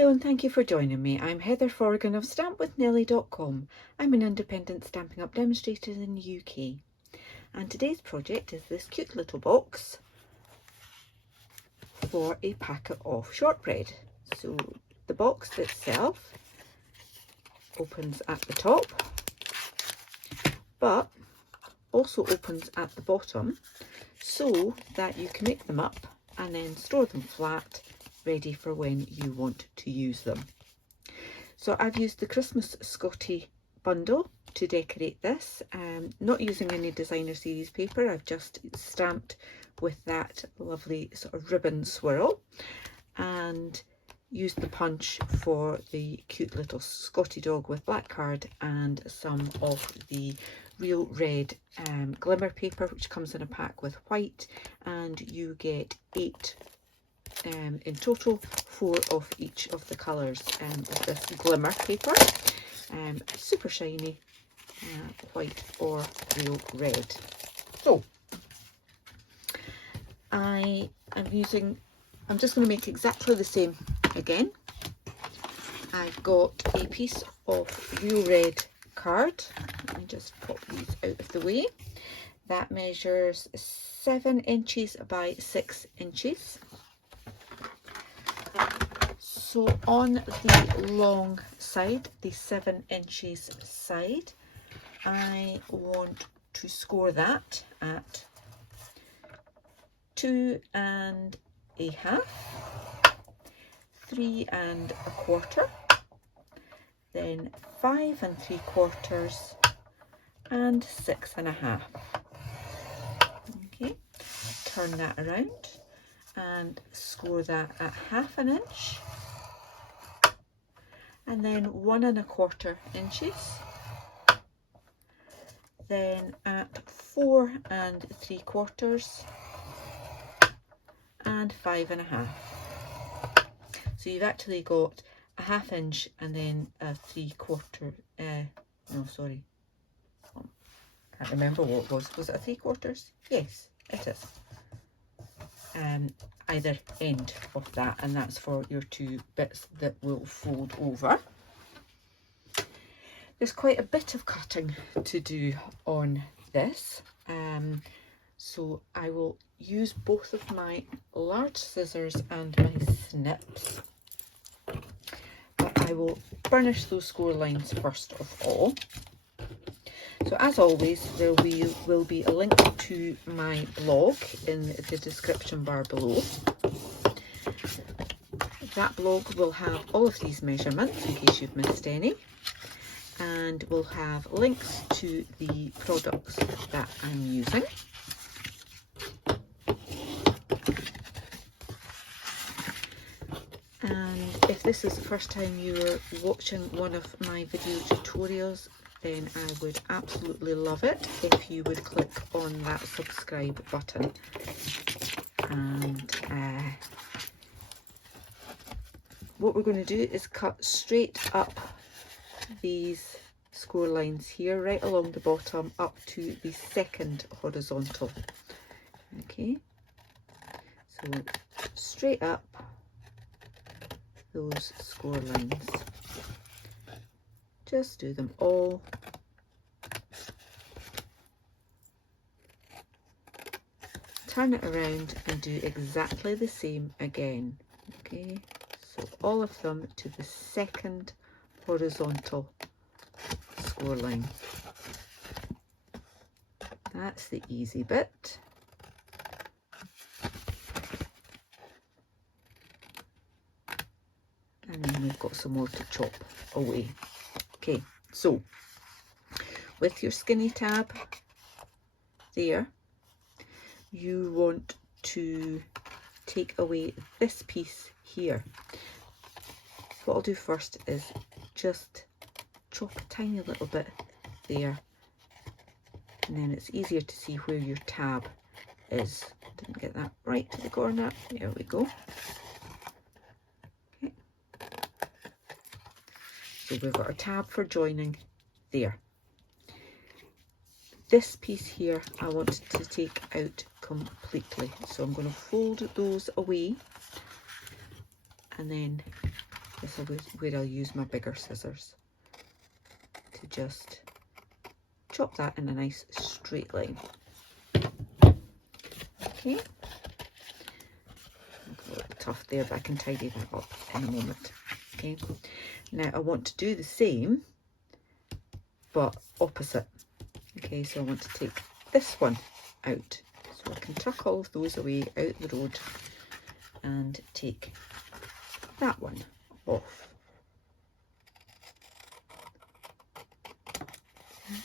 Hello and thank you for joining me. I'm Heather Forgan of stampwithnellie.com. I'm an independent Stampin' Up demonstrator in the UK. And today's project is this cute little box for a packet of shortbread. So the box itself opens at the top, but also opens at the bottom so that you can make them up and then store them flat, ready for when you want to use them. So I've used the Christmas Scottie bundle to decorate this, not using any designer series paper. I've just stamped with that lovely sort of ribbon swirl and used the punch for the cute little Scottie dog with black card and some of the real red glimmer paper, which comes in a pack with white, and you get 8 in total, 4 of each of the colours of this glimmer paper, super shiny, white or real red. So I'm just going to make exactly the same again. I've got a piece of real red card. Let me just pop these out of the way. That measures 7 inches by 6 inches. So on the long side, the 7 inches side, I want to score that at 2 1/2, 3 1/4, then 5 3/4, and 6 1/2. Okay, turn that around and score that at 1/2 inch, and then 1 1/4 inches, then at 4 3/4, and 5 1/2. So you've actually got a 1/2 inch and then a 3/4. No, sorry, can't remember what it was. Was it a 3/4? Yes, it is. Either end of that, and that's for your 2 bits that will fold over. There's quite a bit of cutting to do on this, so I will use both of my large scissors and my snips, but I will burnish those score lines first of all. So as always, there will be a link to my blog in the description bar below. That blog will have all of these measurements in case you've missed any, and will have links to the products that I'm using. And if this is the first time you're watching one of my video tutorials, then I would absolutely love it if you would click on that subscribe button. And what we're going to do is cut straight up these score lines here, right along the bottom up to the 2nd horizontal. Okay, so straight up those score lines. Just do them all. Turn it around and do exactly the same again. Okay, so all of them to the 2nd horizontal score line. That's the easy bit. And then we've got some more to chop away. Okay, so with your skinny tab there, you want to take away this piece here. What I'll do first is just chop a tiny little bit there, and then it's easier to see where your tab is. Didn't get that right to the corner. There we go. Okay. So we've got our tab for joining there. This piece here I want to take out completely, so I'm going to fold those away and then This is where I'll use my bigger scissors to just chop that in a nice straight line. Okay. A little tough there, but I can tidy that up in a moment. Okay. Now I want to do the same, but opposite. Okay, so I want to take this one out. So I can tuck all of those away out the road and take that one off.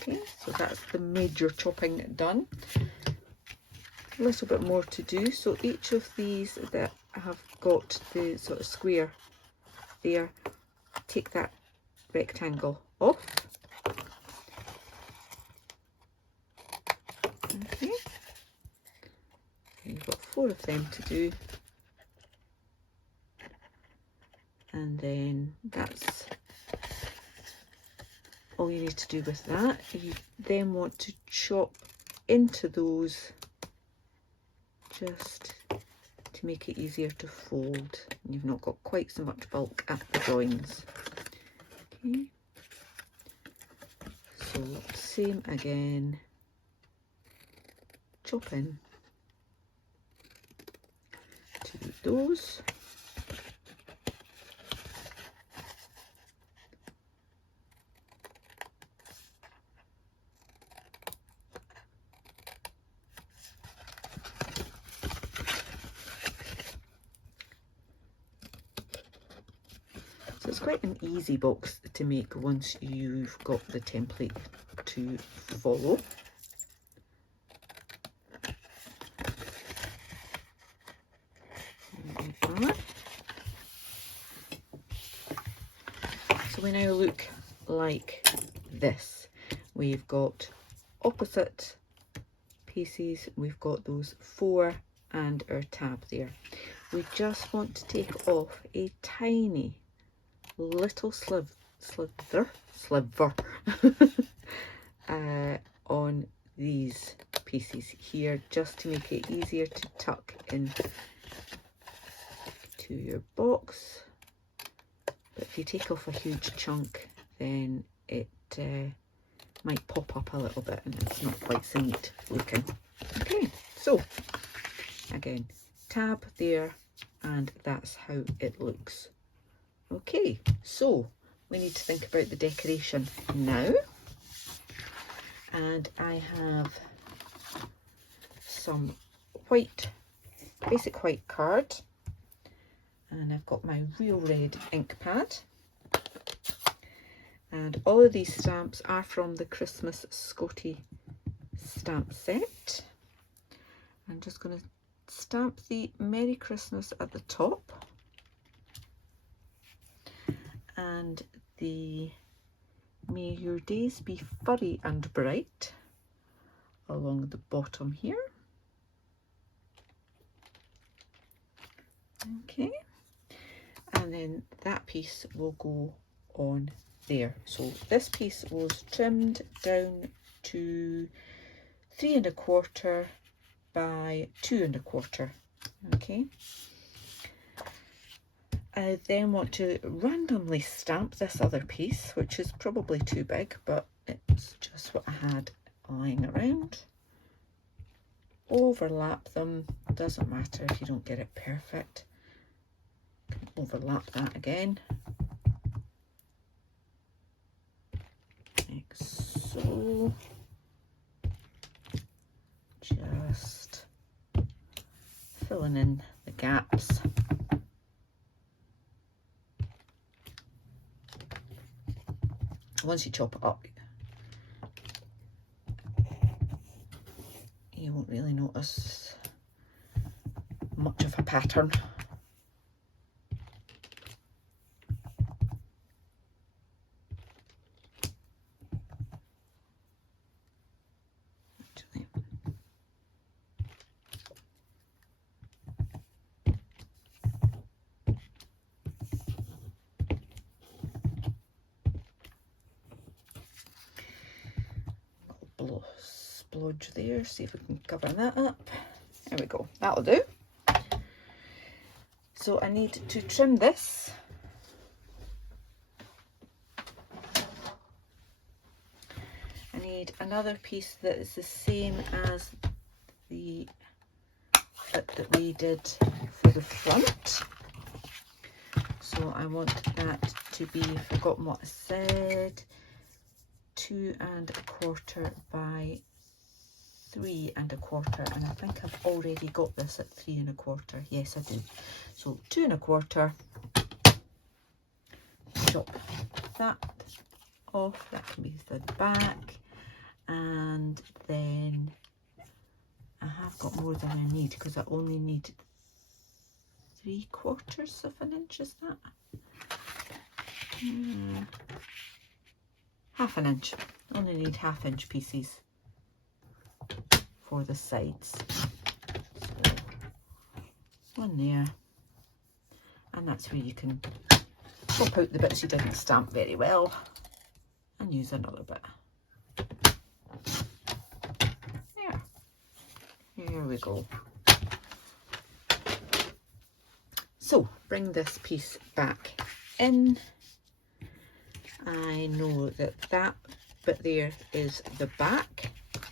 Okay, so that's the major chopping done. A little bit more to do. So each of these that have got the sort of square there, take that rectangle off. Okay, you've got 4 of them to do, and then that's all you need to do with that. You then want to chop into those just to make it easier to fold. You've not got quite so much bulk at the joins. Okay, so same again, chop in to those. So it's quite an easy box to make once you've got the template to follow. So we now look like this. We've got opposite pieces, we've got those 4 and our tab there. We just want to take off a tiny little sliver on these pieces here, just to make it easier to tuck in to your box. But if you take off a huge chunk, then it might pop up a little bit and it's not quite so neat looking. Okay, so again, tab there, and that's how it looks. Okay, so we need to think about the decoration now, and I have some white, basic white card, and I've got my real red ink pad, and all of these stamps are from the Christmas Scottie stamp set. I'm just going to stamp the Merry Christmas at the top, and the May Your Days Be Furry and Bright along the bottom here. Okay, and then that piece will go on there. So this piece was trimmed down to 3 1/4 by 2 1/4. Okay. I then want to randomly stamp this other piece, which is probably too big, but it's just what I had lying around. Overlap them, doesn't matter if you don't get it perfect. Overlap that again, like so. Just filling in the gaps. Once you chop it up, you won't really notice much of a pattern. Actually, splodge there, see if we can cover that up. There we go, that'll do. So I need to trim this need another piece that is the same as the bit that we did for the front. So I want that to be, forgotten what I said, 2 1/4 by 3 1/4, and I think I've already got this at 3 1/4. Yes, I do. So 2 1/4. Chop that off. That can be the back, and then I have got more than I need because I only need 3/4 of an inch. Is that? Half an inch. Only need 1/2 inch pieces for the sides. So one there, and that's where you can pop out the bits you didn't stamp very well and use another bit. There we go. So bring this piece back in. I know that that bit there is the back,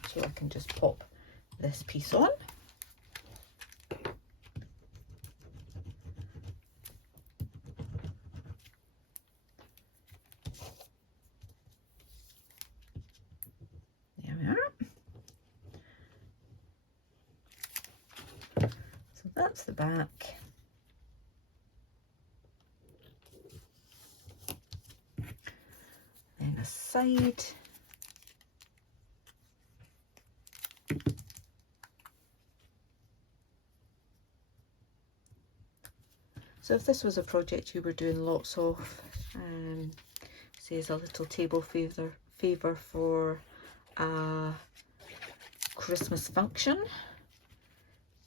so I can just pop this piece on. There we are. So that's the back. Then a side. So if this was a project you were doing lots of, say as a little table favour for a Christmas function,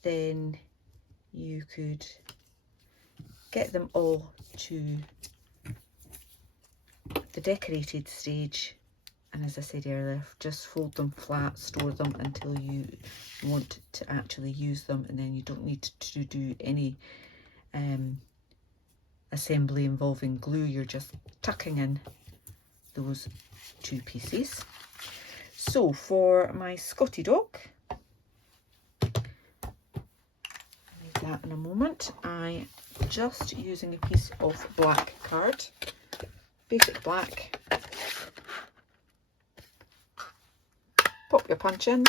then you could get them all to the decorated stage, and as I said earlier, just fold them flat, store them until you want to actually use them, and then you don't need to do any assembly involving glue. You're just tucking in those 2 pieces. So for my Scottie Dog, I'll leave that in a moment, I'm just using a piece of black card, basic black. Pop your punch in,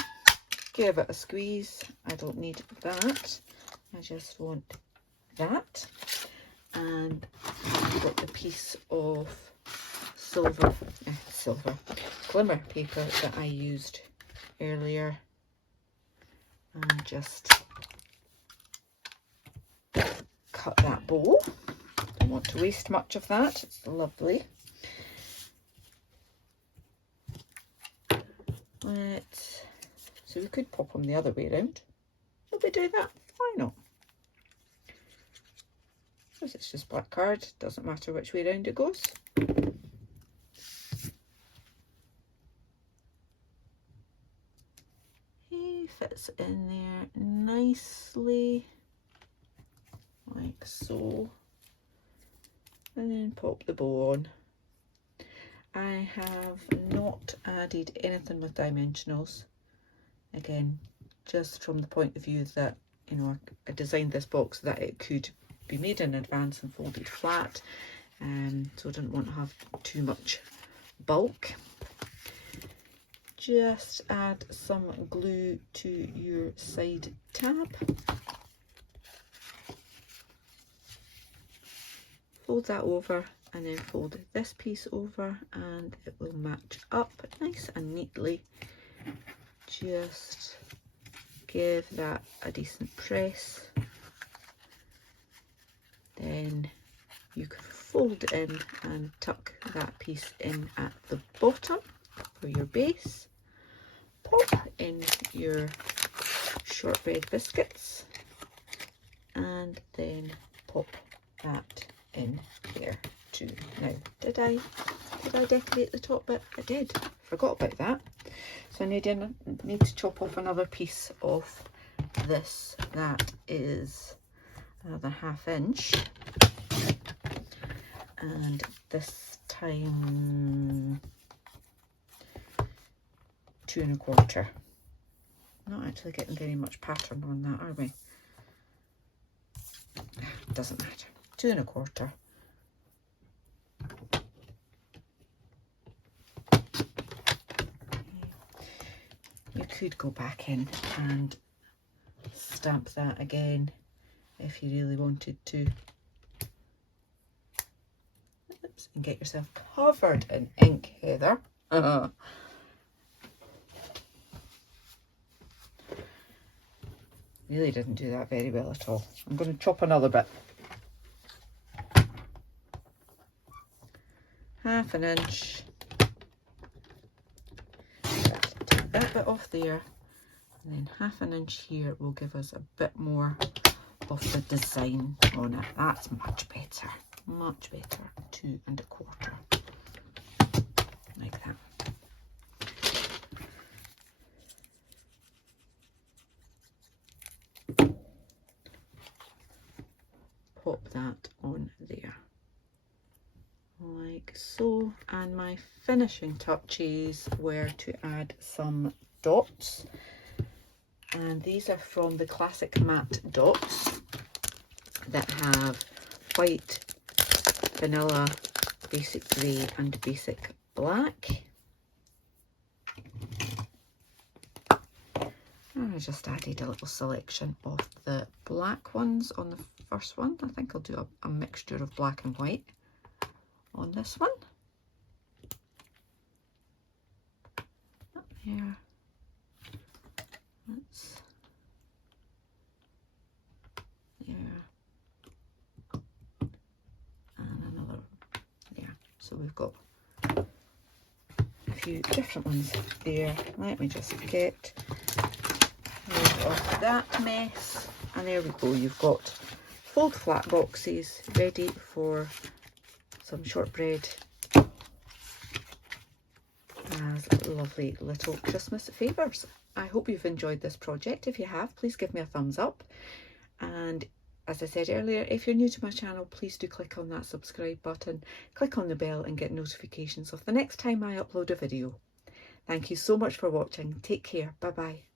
give it a squeeze. I don't need that, I just want that. And I've got the piece of silver glimmer paper that I used earlier, and just cut that bow. Don't want to waste much of that, it's lovely. So we could pop them the other way around. Will we do that? Why not? Because it's just black card, doesn't matter which way around it goes. He fits in there nicely, like so, and then pop the bow on. I have not added anything with dimensionals, again, just from the point of view that, you know, I designed this box that it could be made in advance and folded flat, so I didn't want to have too much bulk. Just add some glue to your side tab, fold that over, and then fold this piece over, and it will match up nice and neatly. Just give that a decent press. Then you can fold in and tuck that piece in at the bottom for your base. Pop in your shortbread biscuits, and then pop that in there too. Now, did I decorate the top bit? I did. Forgot about that. So I need to chop off another piece of this that is another 1/2 inch, and this time 2 1/4. Not actually getting very much pattern on that, are we? Doesn't matter. 2 1/4. You could go back in and stamp that again if you really wanted to. Oops, and get yourself covered in ink, Heather. Really didn't do that very well at all. I'm going to chop another bit. 1/2 inch. Take that bit off there, and then 1/2 inch here will give us a bit more of the design on it. That's much better. Much better. 2 1/4. Like that. Pop that on there. Like so. And my finishing touches were to add some dots. And these are from the classic matte dots that have white, vanilla, basic grey and basic black. And I just added a little selection of the black ones on the first one. I think I'll do a mixture of black and white on this one. Up there. That's there. And another there. So we've got a few different ones there. Let me just get rid of that mess. And there we go. You've got fold flat boxes ready for some shortbread as lovely little Christmas favours. I hope you've enjoyed this project. If you have, please give me a thumbs up. And as I said earlier, if you're new to my channel, please do click on that subscribe button, click on the bell and get notifications of the next time I upload a video. Thank you so much for watching. Take care. Bye bye.